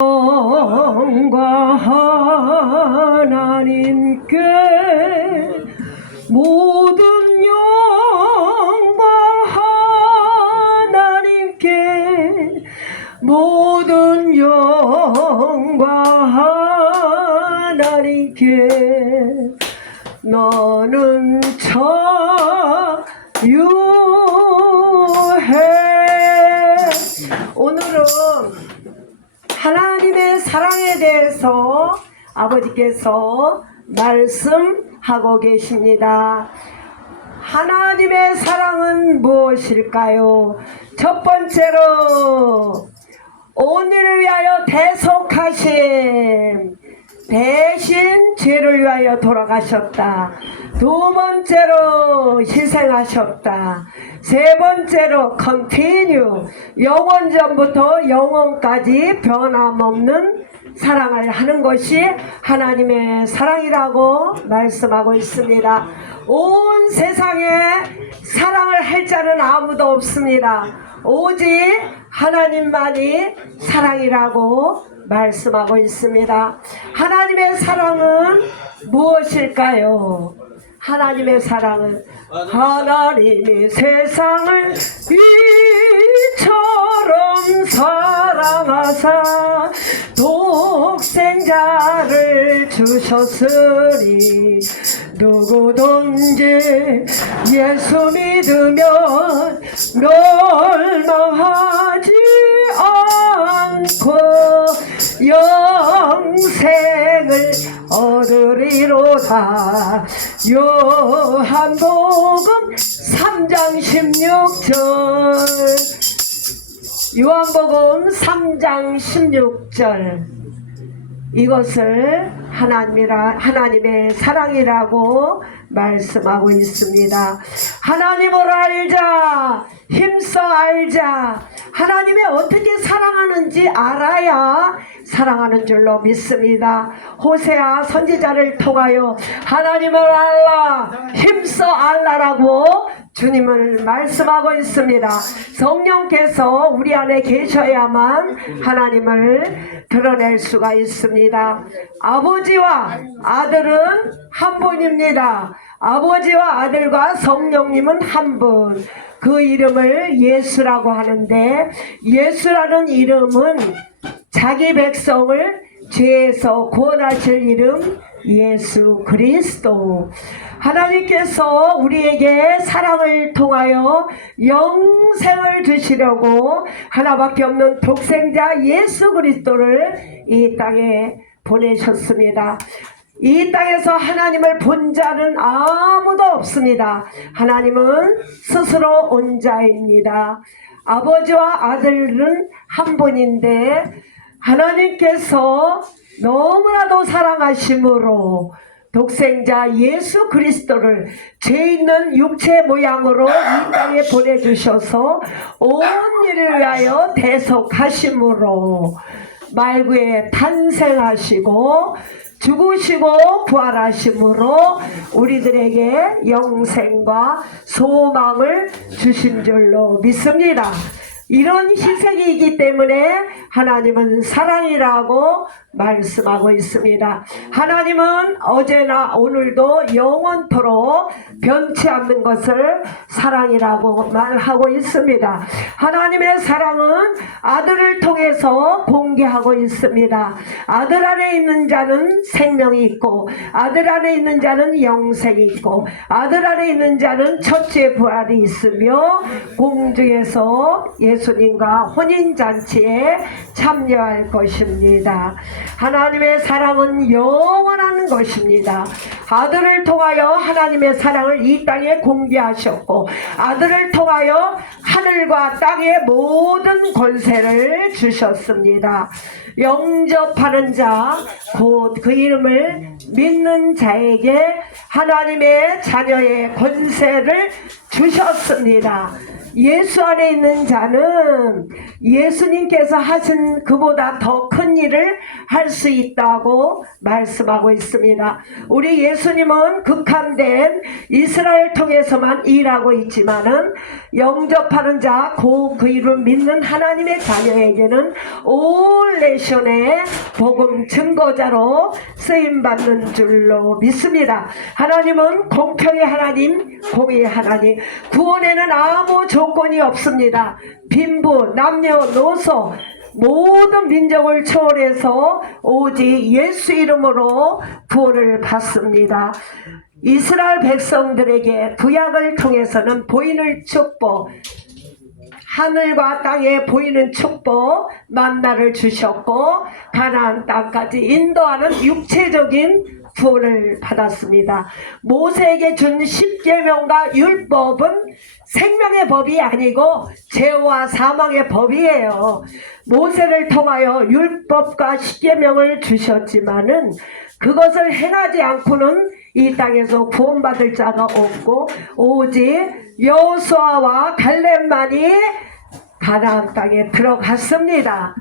영과 하나님께 모든 영과 하나님께 모든 영과 하나님께 너는 자유해. 오늘은 하나님의 사랑에 대해서 아버지께서 말씀하고 계십니다. 하나님의 사랑은 무엇일까요? 첫 번째로 오늘을 위하여 대속하심, 대신 죄를 위하여 돌아가셨다. 두 번째로 희생하셨다. 세 번째로 continue, 영원전부터 영원까지 변함없는 사랑을 하는 것이 하나님의 사랑이라고 말씀하고 있습니다. 온 세상에 사랑을 할 자는 아무도 없습니다. 오직 하나님만이 사랑이라고 말씀하고 있습니다. 하나님의 사랑은 무엇일까요? 하나님의 사랑은 하나님이 세상을 이처럼 사랑하사 독생자를 주셨으니 누구든지 예수 믿으면 멸망하지 않고 영생을 얻으리로다. 요한복음 3장 16절, 요한복음 3장 16절, 이것을 하나님의 사랑이라고 말씀하고 있습니다. 하나님을 알자, 힘써 알자. 하나님이 어떻게 사랑하는지 알아야 사랑하는 줄로 믿습니다. 호세아 선지자를 통하여 하나님을 알라, 힘써 알라라고 주님을 말씀하고 있습니다. 성령께서 우리 안에 계셔야만 하나님을 드러낼 수가 있습니다. 아버지와 아들은 한 분입니다. 아버지와 아들과 성령님은 한 분. 그 이름을 예수라고 하는데, 예수라는 이름은 자기 백성을 죄에서 구원하실 이름 예수 그리스도. 하나님께서 우리에게 사랑을 통하여 영생을 주시려고 하나밖에 없는 독생자 예수 그리스도를 이 땅에 보내셨습니다. 이 땅에서 하나님을 본 자는 아무도 없습니다. 하나님은 스스로 온 자입니다. 아버지와 아들은 한 분인데 하나님께서 너무나도 사랑하심으로 독생자 예수 그리스도를 죄 있는 육체 모양으로 이 땅에 보내주셔서 온 일을 위하여 대속하심으로 말구에 탄생하시고 죽으시고 부활하심으로 우리들에게 영생과 소망을 주신 줄로 믿습니다. 이런 희생이기 때문에 하나님은 사랑이라고 말씀하고 있습니다. 하나님은 어제나 오늘도 영원토록 변치 않는 것을 사랑이라고 말하고 있습니다. 하나님의 사랑은 아들을 통해서 공개하고 있습니다. 아들 안에 있는 자는 생명이 있고, 아들 안에 있는 자는 영생이 있고, 아들 안에 있는 자는 첫째 부활이 있으며 공중에서 예수님과 혼인잔치에 참여할 것입니다. 하나님의 사랑은 영원한 것입니다. 아들을 통하여 하나님의 사랑을 이 땅에 공개하셨고, 아들을 통하여 하늘과 땅의 모든 권세를 주셨습니다. 영접하는 자, 곧 그 이름을 믿는 자에게 하나님의 자녀의 권세를 주셨습니다. 예수 안에 있는 자는 예수님께서 하신 그보다 더 큰 일을 할 수 있다고 말씀하고 있습니다. 우리 예수님은 극한된 이스라엘 통해서만 일하고 있지만은 영접하는 자, 그 이름 믿는 하나님의 자녀에게는 올 내션의 복음 증거자로 쓰임받는 줄로 믿습니다. 하나님은 공평의 하나님, 공의의 하나님, 구원에는 아무 조건이 없습니다. 빈부, 남녀노소 모든 민족을 초월해서 오직 예수 이름으로 구원을 받습니다. 이스라엘 백성들에게 구약을 통해서는 보이는 축복, 하늘과 땅에 보이는 축복, 만나를 주셨고 가나안 땅까지 인도하는 육체적인 구원을 받았습니다. 모세에게 준 십계명과 율법은 생명의 법이 아니고 죄와 사망의 법이에요. 모세를 통하여 율법과 십계명을 주셨지만은 그것을 행하지 않고는 이 땅에서 구원받을 자가 없고 오직 여호수아와 갈렙만이 가나안 땅에 들어갔습니다.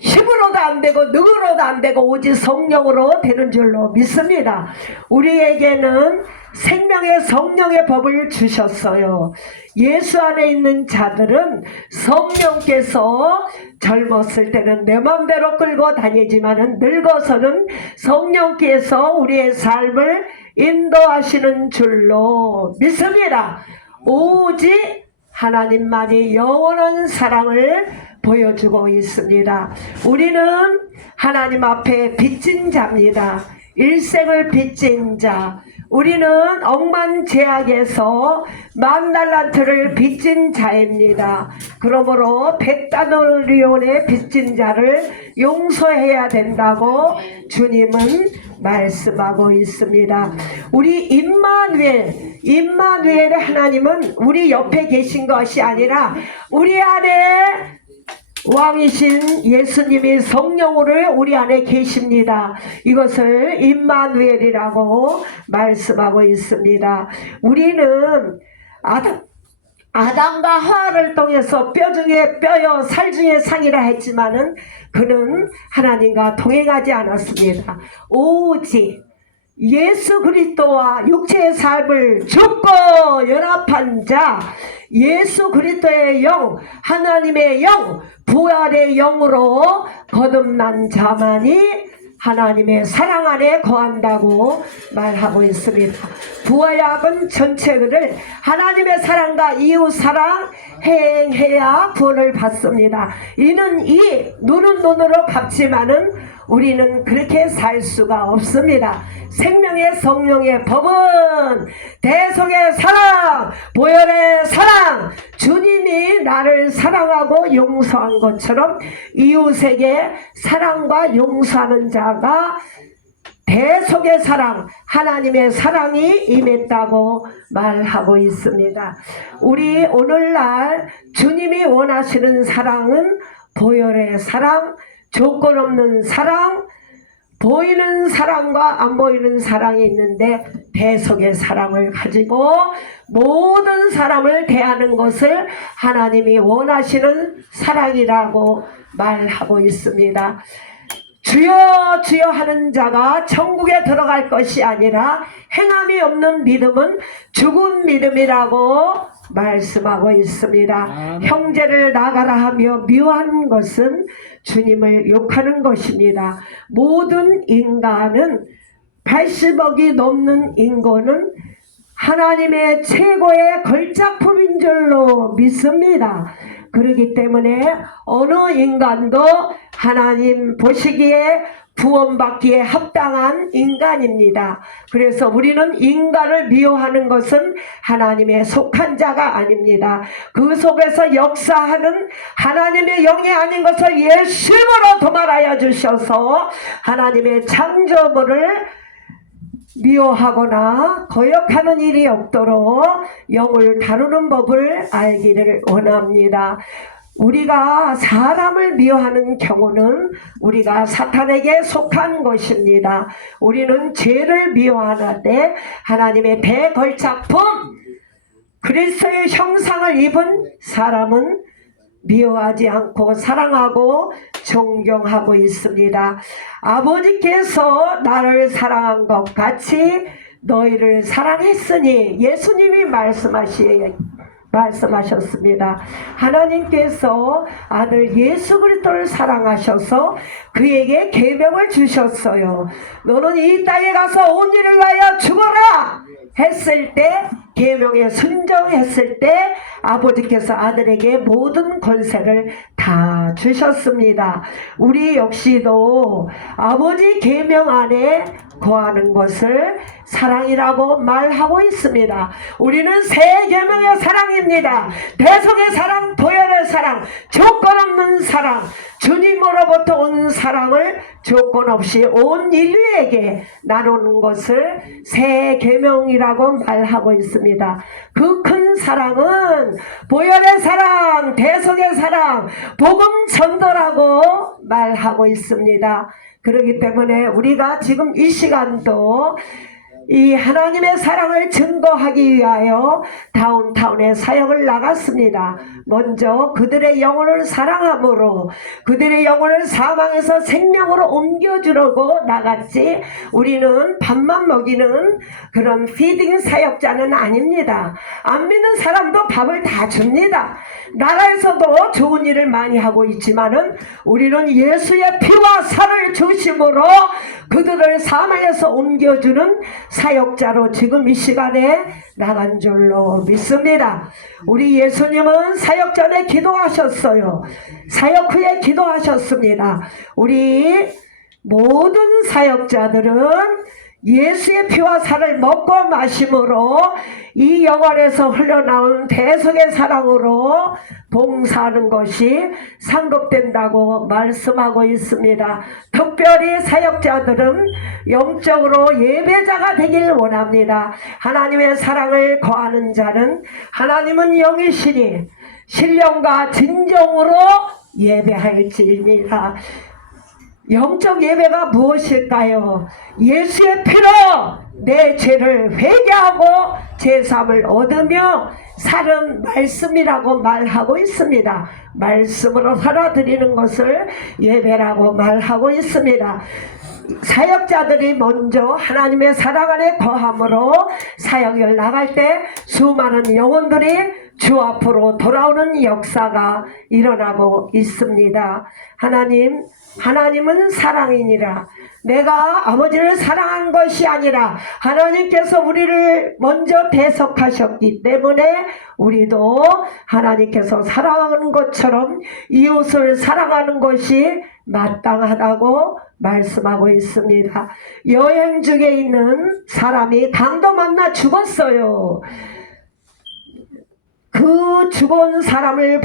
힘으로도 안 되고 능으로도 안 되고 오직 성령으로 되는 줄로 믿습니다. 우리에게는 생명의 성령의 법을 주셨어요. 예수 안에 있는 자들은 성령께서 젊었을 때는 내 맘대로 끌고 다니지만은 늙어서는 성령께서 우리의 삶을 인도하시는 줄로 믿습니다. 오직 하나님만이 영원한 사랑을 보여주고 있습니다. 우리는 하나님 앞에 빚진 자입니다. 일생을 빚진 자. 우리는 억만제약에서 10,000달란트를 빚진 자입니다. 그러므로 100다나리온의 빚진 자를 용서해야 된다고 주님은 말씀하고 있습니다. 우리 임마누엘의 하나님은 우리 옆에 계신 것이 아니라 우리 안에 왕이신 예수님이 성령으로 우리 안에 계십니다. 이것을 임마누엘이라고 말씀하고 있습니다. 우리는 아담과 하와를 통해서 뼈 중에 뼈요 살 중에 상이라 했지만은 그는 하나님과 동행하지 않았습니다. 오직 예수 그리스도와 육체의 삶을 죽고 연합한 자, 예수 그리스도의 영, 하나님의 영, 부활의 영으로 거듭난 자만이 하나님의 사랑 안에 거한다고 말하고 있습니다. 부활약은 전체를 하나님의 사랑과 이웃 사랑 행해야 구원을 받습니다. 이는 이 눈은 눈으로 갚지만은 우리는 그렇게 살 수가 없습니다. 생명의 성령의 법은 대속의 사랑, 보혈의 사랑, 주님이 나를 사랑하고 용서한 것처럼 이웃에게 사랑과 용서하는 자가 대속의 사랑, 하나님의 사랑이 임했다고 말하고 있습니다. 우리 오늘날 주님이 원하시는 사랑은 보혈의 사랑, 조건 없는 사랑, 보이는 사랑과 안 보이는 사랑이 있는데 대속의 사랑을 가지고 모든 사람을 대하는 것을 하나님이 원하시는 사랑이라고 말하고 있습니다. 주여 주여 하는 자가 천국에 들어갈 것이 아니라 행함이 없는 믿음은 죽은 믿음이라고 말씀하고 있습니다. 형제를 나가라 하며 미워하는 것은 주님을 욕하는 것입니다. 모든 인간은 80억이 넘는 인간은 하나님의 최고의 걸작품인 줄로 믿습니다. 그렇기 때문에 어느 인간도 하나님 보시기에 구원받기에 합당한 인간입니다. 그래서 우리는 인간을 미워하는 것은 하나님의 속한 자가 아닙니다. 그 속에서 역사하는 하나님의 영이 아닌 것을 예수님으로 도말하여 주셔서 하나님의 창조물을 미워하거나 거역하는 일이 없도록 영을 다루는 법을 알기를 원합니다. 우리가 사람을 미워하는 경우는 우리가 사탄에게 속한 것입니다. 우리는 죄를 미워하는데 하나님의 대걸작품 그리스도의 형상을 입은 사람은 미워하지 않고 사랑하고 존경하고 있습니다. 아버지께서 나를 사랑한 것 같이 너희를 사랑했으니 예수님이 말씀하셨습니다. 하나님께서 아들 예수 그리스도를 사랑하셔서 그에게 계명을 주셨어요. 너는 이 땅에 가서 온 일을 위하여 죽어라 했을 때, 계명에 순종했을 때 아버지께서 아들에게 모든 권세를 다 주셨습니다. 우리 역시도 아버지 계명 안에 거하는 것을 사랑이라고 말하고 있습니다. 우리는 새 계명의 사랑입니다. 대속의 사랑, 보혈의 사랑, 조건 없는 사랑, 주님으로부터 온 사랑을 조건 없이 온 인류에게 나누는 것을 새 계명이라고 말하고 있습니다. 그 큰 사랑은 보혈의 사랑, 대속의 사랑, 복음 전도라고 말하고 있습니다. 그렇기 때문에 우리가 지금 이 시간도 이 하나님의 사랑을 증거하기 위하여 다운타운에 사역을 나갔습니다. 먼저 그들의 영혼을 사랑함으로 그들의 영혼을 사망에서 생명으로 옮겨주려고 나갔지, 우리는 밥만 먹이는 그런 피딩 사역자는 아닙니다. 안 믿는 사람도 밥을 다 줍니다. 나라에서도 좋은 일을 많이 하고 있지만은 우리는 예수의 피와 살을 주심으로 그들을 사망에서 옮겨주는 사역자로 지금 이 시간에 나간 줄로 믿습니다. 우리 예수님은 사역 전에 기도하셨어요. 사역 후에 기도하셨습니다. 우리 모든 사역자들은 예수의 피와 살을 먹고 마심으로 이 영혼에서 흘러나온 대속의 사랑으로 봉사하는 것이 상급된다고 말씀하고 있습니다. 특별히 사역자들은 영적으로 예배자가 되길 원합니다. 하나님의 사랑을 거하는 자는 하나님은 영이시니 신령과 진정으로 예배할지입니다. 영적 예배가 무엇일까요? 예수의 피로 내 죄를 회개하고 제사함을 얻으며 살은 말씀이라고 말하고 있습니다. 말씀으로 살아드리는 것을 예배라고 말하고 있습니다. 사역자들이 먼저 하나님의 사랑 안에 거함으로 사역을 나갈 때 수많은 영혼들이 주 앞으로 돌아오는 역사가 일어나고 있습니다. 하나님은 사랑이니라. 내가 아버지를 사랑한 것이 아니라 하나님께서 우리를 먼저 대속하셨기 때문에 우리도 하나님께서 사랑하는 것처럼 이웃을 사랑하는 것이 마땅하다고 말씀하고 있습니다. 여행 중에 있는 사람이 강도 만나 죽었어요. 그 죽은 사람을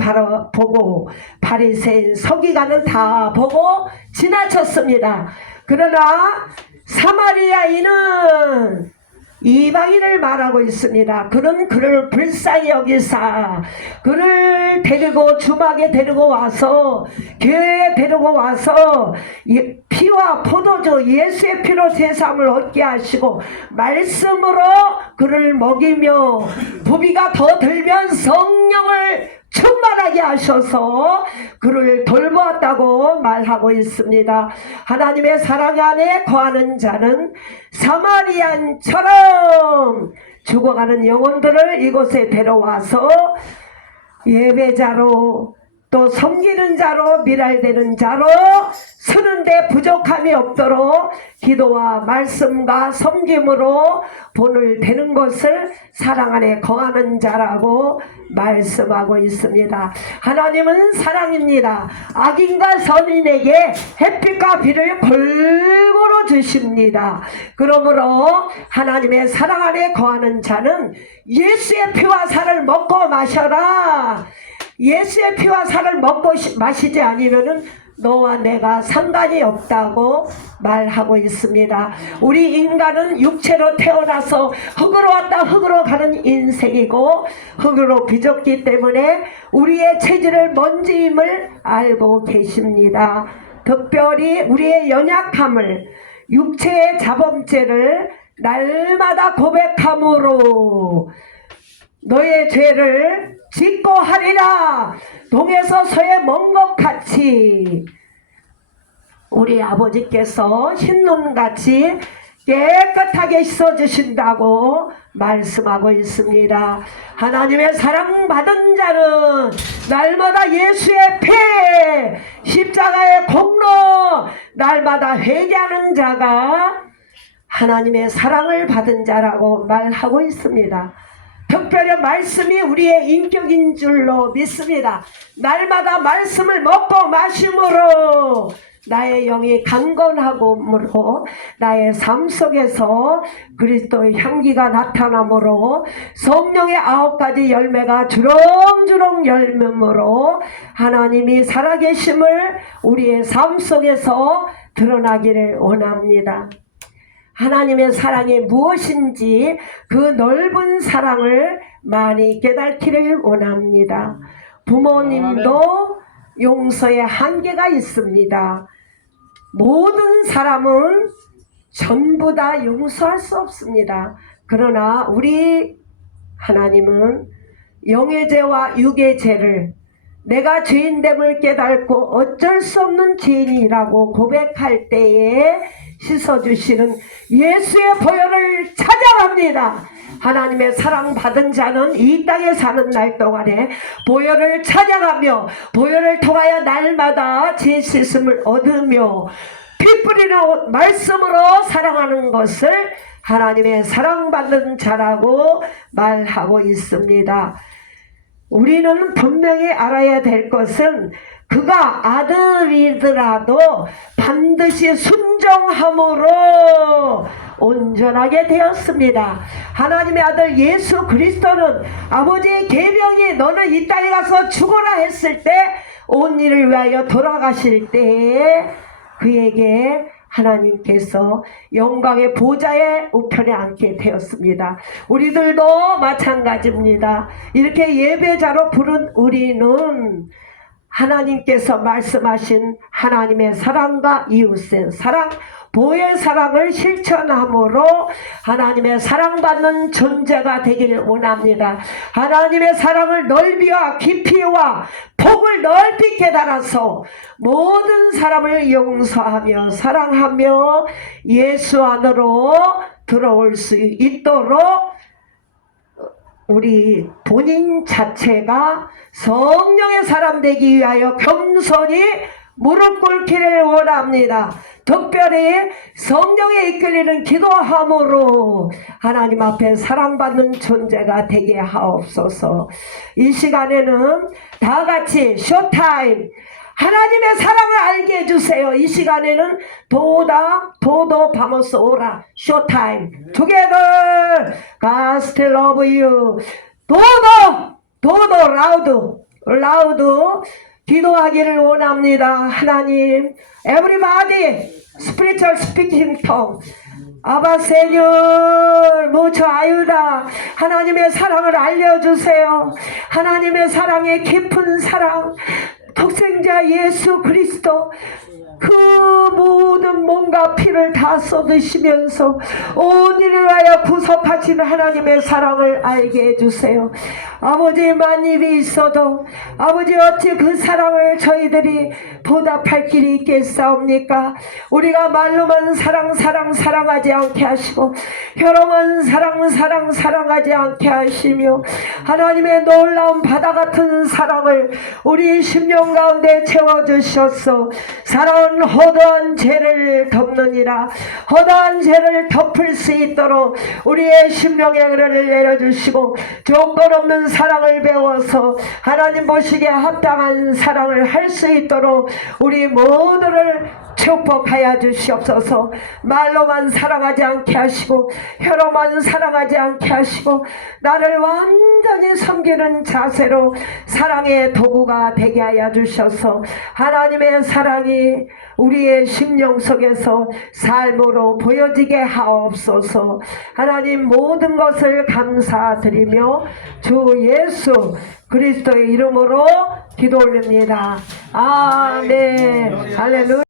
보고 바리새인 서기관은 다 보고 지나쳤습니다. 그러나 사마리아인은 이방인을 말하고 있습니다. 그는 그를 불쌍히 여기사 그를 데리고 주막에 데리고 와서 교회에 데리고 와서 피와 포도주 예수의 피로 제사함을 얻게 하시고 말씀으로 그를 먹이며 부비가 더 들면 성령을 충만하게 하셔서 그를 돌보았다고 말하고 있습니다. 하나님의 사랑 안에 거하는 자는 사마리안처럼 죽어가는 영혼들을 이곳에 데려와서 예배자로 또 섬기는 자로 미랄되는 자로 서는데 부족함이 없도록 기도와 말씀과 섬김으로 본을 되는 것을 사랑 안에 거하는 자라고 말씀하고 있습니다. 하나님은 사랑입니다. 악인과 선인에게 햇빛과 비를 골고루 주십니다. 그러므로 하나님의 사랑 안에 거하는 자는 예수의 피와 살을 먹고 마셔라. 예수의 피와 살을 먹고 마시지 않으면은 너와 내가 상관이 없다고 말하고 있습니다. 우리 인간은 육체로 태어나서 흙으로 왔다 흙으로 가는 인생이고 흙으로 빚었기 때문에 우리의 체질을 먼지임을 알고 계십니다. 특별히 우리의 연약함을, 육체의 자범죄를 날마다 고백함으로 너의 죄를 짓고 하리라. 동에서 서에 먼 것 같이 우리 아버지께서 흰눈같이 깨끗하게 씻어주신다고 말씀하고 있습니다. 하나님의 사랑받은 자는 날마다 예수의 피, 십자가의 공로, 날마다 회개하는 자가 하나님의 사랑을 받은 자라고 말하고 있습니다. 특별히 말씀이 우리의 인격인 줄로 믿습니다. 날마다 말씀을 먹고 마심으로 나의 영이 강건하고므로 나의 삶 속에서 그리스도의 향기가 나타나므로 성령의 9가지 열매가 주렁주렁 열매므로 하나님이 살아계심을 우리의 삶 속에서 드러나기를 원합니다. 하나님의 사랑이 무엇인지 그 넓은 사랑을 많이 깨닫기를 원합니다. 부모님도 용서의 한계가 있습니다. 모든 사람은 전부 다 용서할 수 없습니다. 그러나 우리 하나님은 영의 죄와 육의 죄를 내가 죄인됨을 깨닫고 어쩔 수 없는 죄인이라고 고백할 때에 씻어주시는 예수의 보혈을 찬양합니다. 하나님의 사랑받은 자는 이 땅에 사는 날 동안에 보혈을 찬양하며 보혈을 통하여 날마다 죄 씻음을 얻으며 피 뿌리는 말씀으로 사랑하는 것을 하나님의 사랑받는 자라고 말하고 있습니다. 우리는 분명히 알아야 될 것은 그가 아들이더라도 반드시 순종함으로 온전하게 되었습니다. 하나님의 아들 예수 그리스도는 아버지의 계명이 너는 이 땅에 가서 죽어라 했을 때 온 일을 위하여 돌아가실 때에 그에게 하나님께서 영광의 보좌에 우편에 앉게 되었습니다. 우리들도 마찬가지입니다. 이렇게 예배자로 부른 우리는 하나님께서 말씀하신 하나님의 사랑과 이웃의 사랑, 보혜의 사랑을 실천함으로 하나님의 사랑받는 존재가 되기를 원합니다. 하나님의 사랑을 넓이와 깊이와 폭을 넓이 깨달아서 모든 사람을 용서하며 사랑하며 예수 안으로 들어올 수 있도록 우리 본인 자체가 성령의 사람 되기 위하여 겸손히 무릎 꿇기를 원합니다. 특별히 성령에 이끌리는 기도함으로 하나님 앞에 사랑받는 존재가 되게 하옵소서. 이 시간에는 다 같이 쇼타임 하나님의 사랑을 알게 해주세요. 이 시간에는 도도 바모스 오라 쇼타임 together God still love you 도도 라우드 기도하기를 원합니다. 하나님 everybody spiritual speaking tongue 아바 세뇨 무처 아유다 하나님의 사랑을 알려주세요. 하나님의 사랑의 깊은 사랑 독생자 예수 그리스도 그 모든 몸과 피를 다 쏟으시면서 온 일을 위하여 구속하신 하나님의 사랑을 알게 해주세요. 아버지만 입이 있어도 아버지 어찌 그 사랑을 저희들이 보답할 길이 있겠사옵니까? 우리가 말로만 사랑하지 않게 하시고 혀로만 사랑하지 않게 하시며 하나님의 놀라운 바다 같은 사랑을 우리 심령 가운데 채워주셔서 사랑은 허다한 죄를 덮느니라. 허다한 죄를 덮을 수 있도록 우리의 심령의 은혜를 내려주시고 조건 없는 사랑을 배워서 하나님 보시기에 합당한 사랑을 할 수 있도록 우리 모두를 축복하여 주시옵소서. 말로만 사랑하지 않게 하시고 혀로만 사랑하지 않게 하시고 나를 완전히 섬기는 자세로 사랑의 도구가 되게 하여 주셔서 하나님의 사랑이 우리의 심령 속에서 삶으로 보여지게 하옵소서. 하나님 모든 것을 감사드리며 주 예수 그리스도의 이름으로 기도 올립니다. 아멘. 할렐루야.